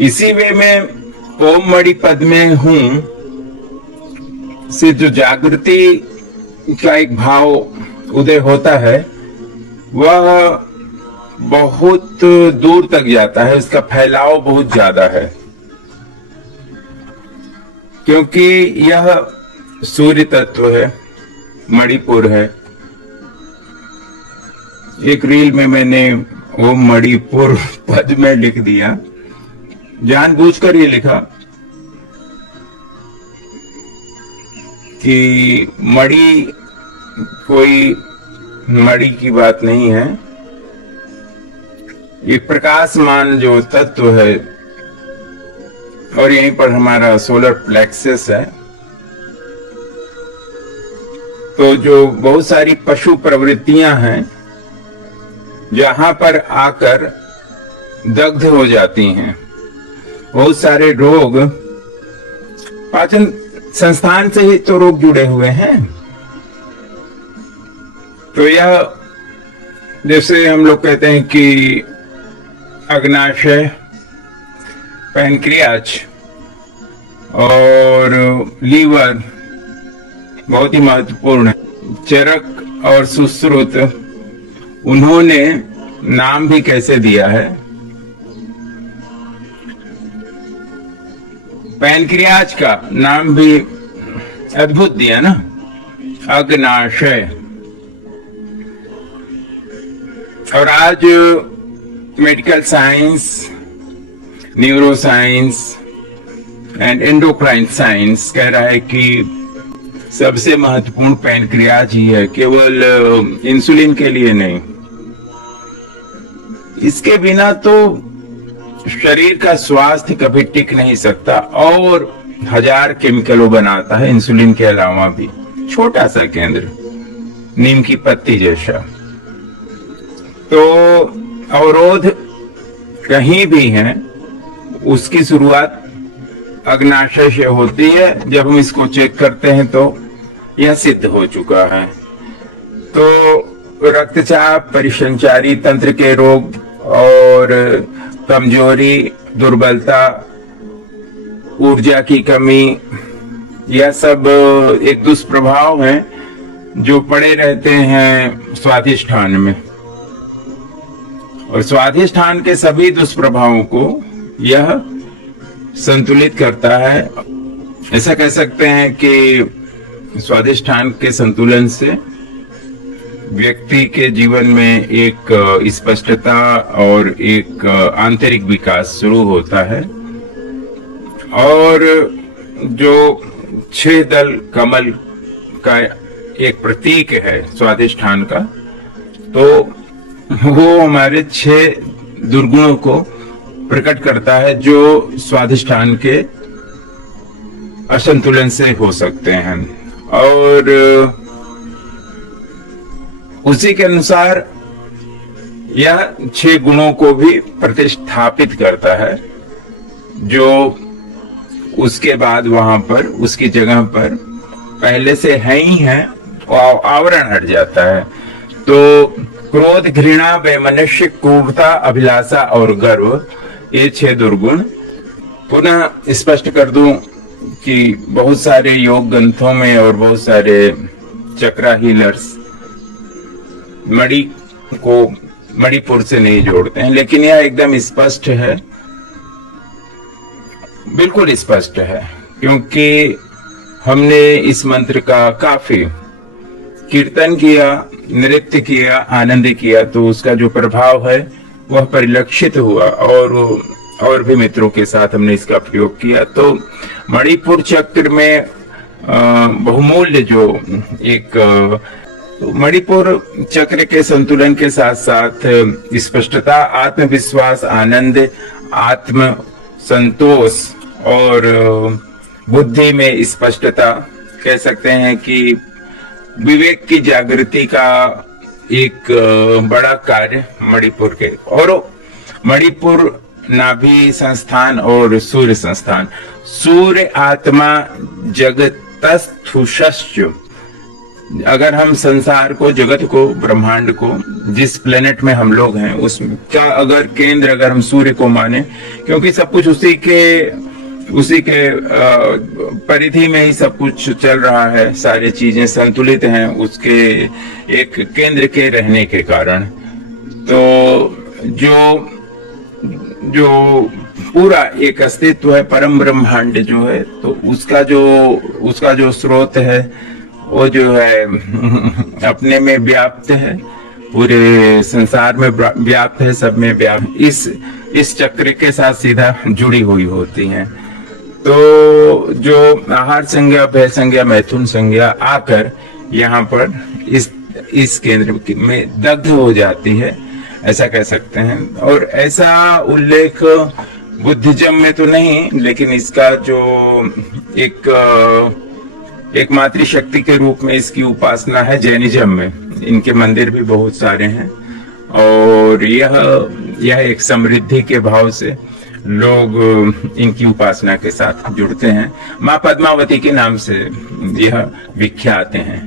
इसी वे में ओम मणि पद में हूं से जो जागृति का एक भाव उदय होता है वह बहुत दूर तक जाता है, इसका फैलाव बहुत ज्यादा है, क्योंकि यह सूर्य तत्व है, मणिपुर है। एक रील में मैंने वो मणिपुर पद में लिख दिया, जानबूझकर ये लिखा कि मणि कोई मणि की बात नहीं है, ये प्रकाशमान जो तत्व है, और यहीं पर हमारा सोलर प्लेक्सस है। तो जो बहुत सारी पशु प्रवृत्तियां हैं जहां पर आकर दग्ध हो जाती हैं, बहुत सारे रोग पाचन संस्थान से ही तो रोग जुड़े हुए हैं। तो यह जैसे हम लोग कहते हैं कि अग्नाशय, पैनक्रियाज और लीवर बहुत ही महत्वपूर्ण है। चरक और सुश्रुत, उन्होंने नाम भी कैसे दिया है। पैनक्रियाज का नाम भी अद्भुत दिया ना, अग्नाशय। और आज medical science, neuro science and endocrine science कह रहा है कि सबसे महत्वपूर्ण पैनक्रियाज ही है, केवल इंसुलिन के लिए नहीं। इसके बिना तो शरीर का स्वास्थ्य कभी टिक नहीं सकता, और 1000 केमिकलों बनाता है इंसुलिन के अलावा भी। छोटा सा केंद्र, नीम की पत्ती जैसा। तो अवरोध कहीं भी है, उसकी शुरुआत अग्नाशय से होती है। जब हम इसको चेक करते हैं तो यह सिद्ध हो चुका है। तो रक्तचाप, परिसंचारी तंत्र के रोग और कमजोरी, दुर्बलता, ऊर्जा की कमी, यह सब एक दुष्प्रभाव है जो पड़े रहते हैं स्वाधिष्ठान में। और स्वाधिष्ठान के सभी दुष्प्रभावों को यह संतुलित करता है। ऐसा कह सकते हैं कि स्वाधिष्ठान के संतुलन से व्यक्ति के जीवन में एक स्पष्टता और एक आंतरिक विकास शुरू होता है। और जो 6 दल कमल का एक प्रतीक है स्वाधिष्ठान का, तो वो हमारे 6 दुर्गुणों को प्रकट करता है जो स्वाधिष्ठान के असंतुलन से हो सकते हैं। और उसी के अनुसार यह 6 गुणों को भी प्रतिस्थापित करता है, जो उसके बाद वहां पर उसकी जगह पर पहले से है ही है, आवरण हट जाता है। तो क्रोध, घृणा, वैमनस्य, क्रूरता, अभिलाषा और गर्व, ये 6 दुर्गुण। पुनः स्पष्ट कर दूं कि बहुत सारे योग ग्रंथों में और बहुत सारे चक्रा हीलर्स मणि को मणिपुर से नहीं जोड़ते हैं, लेकिन यह एकदम स्पष्ट है, बिल्कुल स्पष्ट है, क्योंकि हमने इस मंत्र का काफी कीर्तन किया, नृत्य किया, आनंद किया, तो उसका जो प्रभाव है वह परिलक्षित हुआ। और भी मित्रों के साथ हमने इसका प्रयोग किया। तो मणिपुर चक्र में बहुमूल्य जो एक मणिपुर चक्र के संतुलन के साथ साथ स्पष्टता, आत्मविश्वास, आनंद, आत्म संतोष और बुद्धि में स्पष्टता, कह सकते हैं कि विवेक की जागृति का एक बड़ा कार्य मणिपुर के। और मणिपुर नाभि संस्थान और सूर्य संस्थान, सूर्य आत्मा जगतस्थुषश्च, अगर हम संसार को, जगत को, ब्रह्मांड को, जिस प्लेनेट में हम लोग हैं उसका अगर केंद्र अगर हम सूर्य को माने, क्योंकि सब कुछ उसी के परिधि में ही सब कुछ चल रहा है, सारी चीजें संतुलित हैं उसके एक केंद्र के रहने के कारण। तो जो पूरा एक अस्तित्व है, परम ब्रह्मांड जो है, तो उसका जो स्रोत है वो जो है अपने में व्याप्त है, पूरे संसार में व्याप्त है, सब में व्याप्त, इस चक्र के साथ सीधा जुड़ी हुई होती हैं। तो जो आहार संज्ञा, भय संज्ञा, मैथुन संज्ञा आकर यहाँ पर इस केंद्र में दग्ध हो जाती है, ऐसा कह सकते हैं। और ऐसा उल्लेख बुद्धिज्म में तो नहीं, लेकिन इसका जो एक मातृशक्ति के रूप में इसकी उपासना है जैनिज्म में, इनके मंदिर भी बहुत सारे हैं। और यह एक समृद्धि के भाव से लोग इनकी उपासना के साथ जुड़ते हैं। माँ पद्मावती के नाम से यह विख्यात हैं।